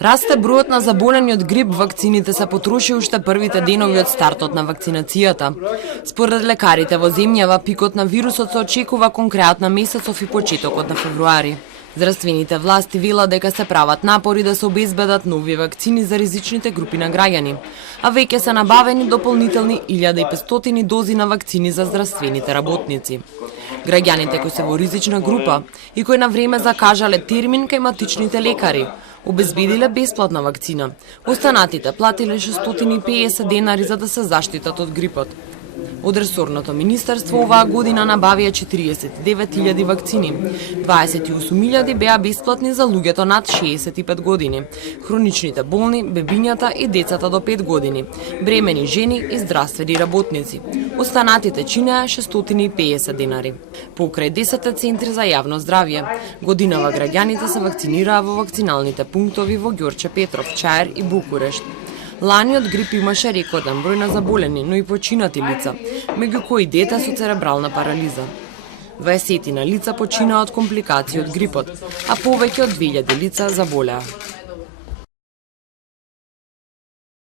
Расте бројот на заболени од грип, вакцините се потроши уште првите денови од стартот на вакцинацијата. Според лекарите во земјава, пикот на вирусот се очекува кон крајот на месецов и почетокот на февруари. Здравствените власти велат дека се прават напори да се обезбедат нови вакцини за ризичните групи на граѓани, а веќе се набавени дополнителни 1500 дози на вакцини за здравствените работници. Граѓаните кои се во ризична група и кои на време закажале термин кај матичните лекари, обезбедиле бесплатна вакцина. Останатите платиле 650 денари за да се заштитат од грипот. Од ресорното министерство оваа година набавија 49.000 вакцини. 28.000 беа бесплатни за луѓето над 65 години, хроничните болни, бебињата и децата до 5 години, бремени жени и здравствени работници. Останатите чинеа 650 денари. Покрај 10 центри за јавно здравје, годинава граѓаните се вакцинираа во вакциналните пунктови во Ѓорче Петров, Чаир и Букурешт. Лани од грип имаше рекорден број на заболени, но и починати лица, меѓу кои дете со церебрална парализа. 20 лица починаа од компликации од грипот, а повеќе од 2000 лица заболеа.